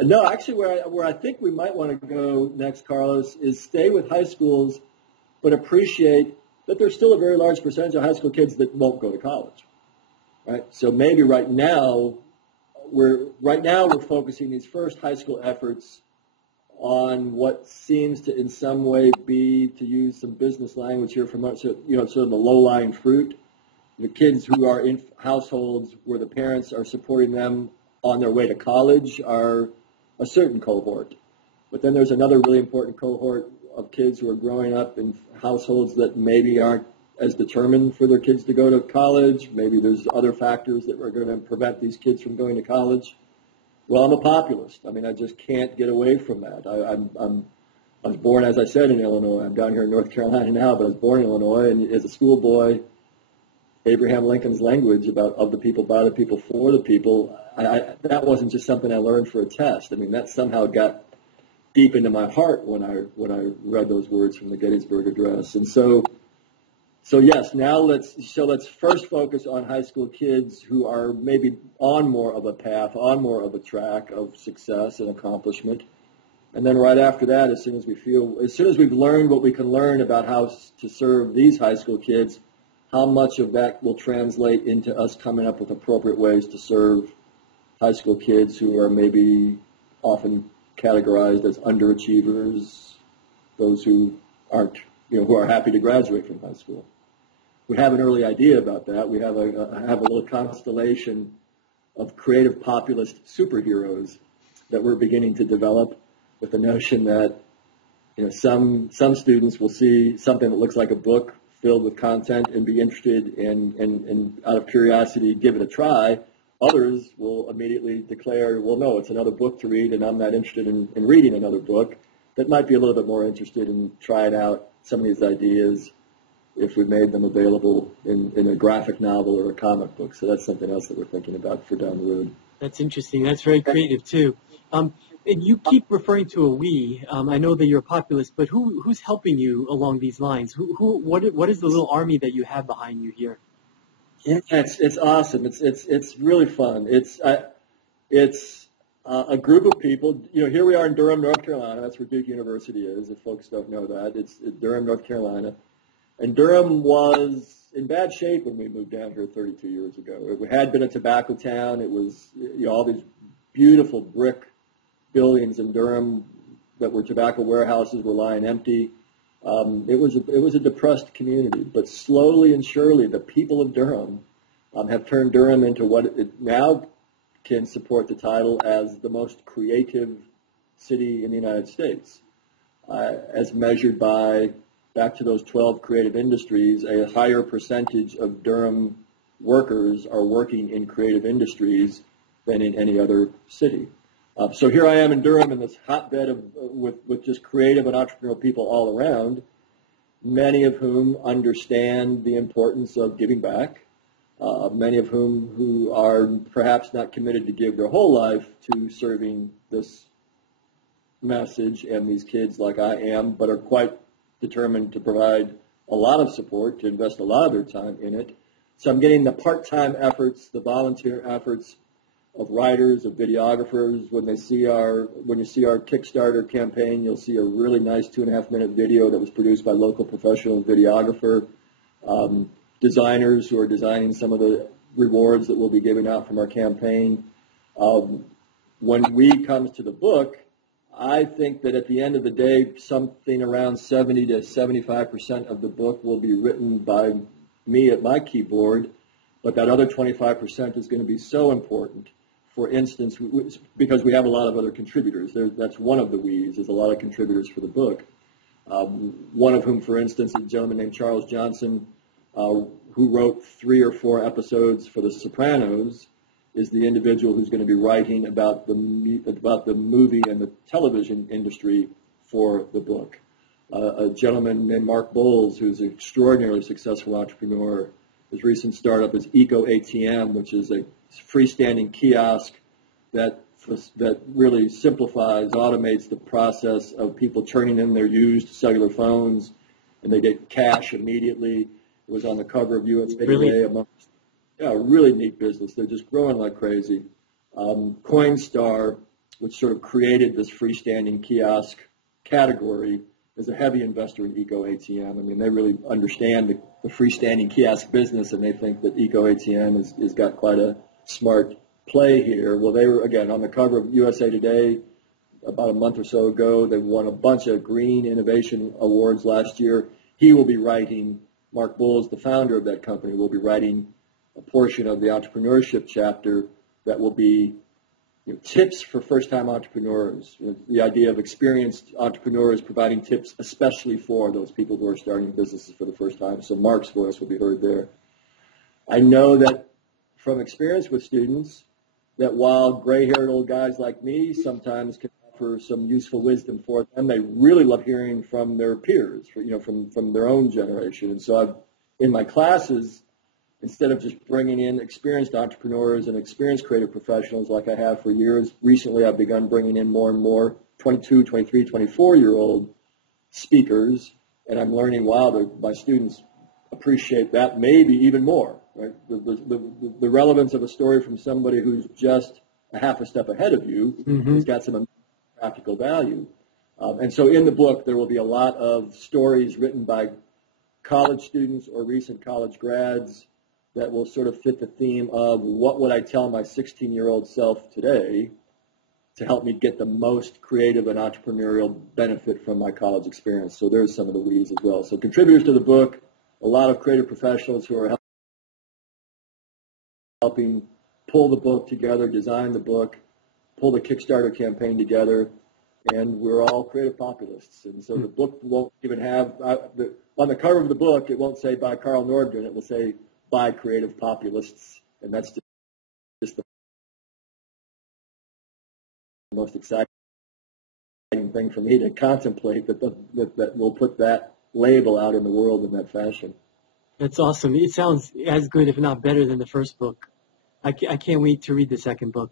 No, actually, where I think we might want to go next, Carlos, is stay with high schools, but appreciate that there's still a very large percentage of high school kids that won't go to college, right? So maybe right now we're focusing these first high school efforts on what seems to, in some way, be, to use some business language here, from sort of the low-lying fruit, the kids who are in households where the parents are supporting them on their way to college are a certain cohort. But then there's another really important cohort of kids who are growing up in households that maybe aren't as determined for their kids to go to college. Maybe there's other factors that are going to prevent these kids from going to college. Well, I'm a populist. I mean, I just can't get away from that. I was born, as I said, in Illinois. I'm down here in North Carolina now, but I was born in Illinois, and as a schoolboy, Abraham Lincoln's language about of the people, by the people, for the people, that wasn't just something I learned for a test. I mean, that somehow got deep into my heart when I read those words from the Gettysburg Address. And so yes, now let's first focus on high school kids who are maybe on more of a path, on more of a track of success and accomplishment. And then right after that, as soon as we've learned what we can learn about how to serve these high school kids, how much of that will translate into us coming up with appropriate ways to serve high school kids who are maybe often categorized as underachievers, those who aren't, who are happy to graduate from high school. We have an early idea about that. We have a little constellation of creative populist superheroes that we're beginning to develop, with the notion that some students will see something that looks like a book filled with content and be interested and out of curiosity give it a try. Others will immediately declare, well, no, it's another book to read, and I'm not interested in reading another book. That might be a little bit more interested in trying out some of these ideas if we made them available in a graphic novel or a comic book. So that's something else that we're thinking about for down the road. That's interesting. That's very creative, too. And you keep referring to a we. I know that you're a populist, but who's helping you along these lines? What is the little army that you have behind you here? Yeah, it's awesome. It's really fun. It's a group of people. Here we are in Durham, North Carolina. That's where Duke University is. If folks don't know that, it's Durham, North Carolina. And Durham was in bad shape when we moved down here 32 years ago. It had been a tobacco town. It was all these beautiful brick buildings in Durham that were tobacco warehouses were lying empty. It was a depressed community, but slowly and surely the people of Durham have turned Durham into what it now can support the title as the most creative city in the United States, as measured by, back to those 12 creative industries, a higher percentage of Durham workers are working in creative industries than in any other city. So here I am in Durham in this hotbed with just creative and entrepreneurial people all around, many of whom understand the importance of giving back, many of whom who are perhaps not committed to give their whole life to serving this message and these kids like I am, but are quite determined to provide a lot of support, to invest a lot of their time in it. So I'm getting the part-time efforts, the volunteer efforts of writers, of videographers. When you see our Kickstarter campaign, you'll see a really nice 2.5-minute video that was produced by a local professional videographer. Designers who are designing some of the rewards that we'll be giving out from our campaign. When we comes to the book, I think that at the end of the day, something around 70 to 75% of the book will be written by me at my keyboard, but that other 25% is going to be so important. For instance, because we have a lot of other contributors. That's one of the we's. There's a lot of contributors for the book. One of whom, for instance, is a gentleman named Charles Johnson, who wrote 3 or 4 episodes for The Sopranos, is the individual who's going to be writing about the movie and the television industry for the book. A gentleman named Mark Bowles, who's an extraordinarily successful entrepreneur. His recent startup is Eco ATM, which is a freestanding kiosk that really simplifies, automates the process of people turning in their used cellular phones, and they get cash immediately. It was on the cover of USA Today. Really neat business. They're just growing like crazy. Coinstar, which sort of created this freestanding kiosk category, is a heavy investor in Eco ATM. I mean, they really understand the freestanding kiosk business, and they think that Eco ATM has got quite a smart play here. Well, they were, again, on the cover of USA Today about a month or so ago. They won a bunch of green innovation awards last year. He will be writing, Mark Bowles, the founder of that company, will be writing a portion of the entrepreneurship chapter that will be tips for first-time entrepreneurs. The idea of experienced entrepreneurs providing tips, especially for those people who are starting businesses for the first time. So Mark's voice will be heard there. I know that from experience with students that while gray-haired old guys like me sometimes can offer some useful wisdom for them, they really love hearing from their peers, from their own generation. And so in my classes, instead of just bringing in experienced entrepreneurs and experienced creative professionals like I have for years, recently I've begun bringing in more and more 22, 23, 24-year-old speakers, and I'm learning, wow, my students appreciate that maybe even more. Right? The relevance of a story from somebody who's just a half a step ahead of you has got some practical value. And so in the book, there will be a lot of stories written by college students or recent college grads that will sort of fit the theme of what would I tell my 16-year-old self today to help me get the most creative and entrepreneurial benefit from my college experience. So there's some of the weeds as well. So contributors to the book, a lot of creative professionals who are helping pull the book together, design the book, pull the Kickstarter campaign together, and we're all creative populists. And so the book won't even have, on the cover of the book, it won't say by Carl Nordgren, it will say by Creative Populists, and that's just the most exciting thing for me to contemplate, that we'll put that label out in the world in that fashion. That's awesome. It sounds as good, if not better, than the first book. I can't wait to read the second book.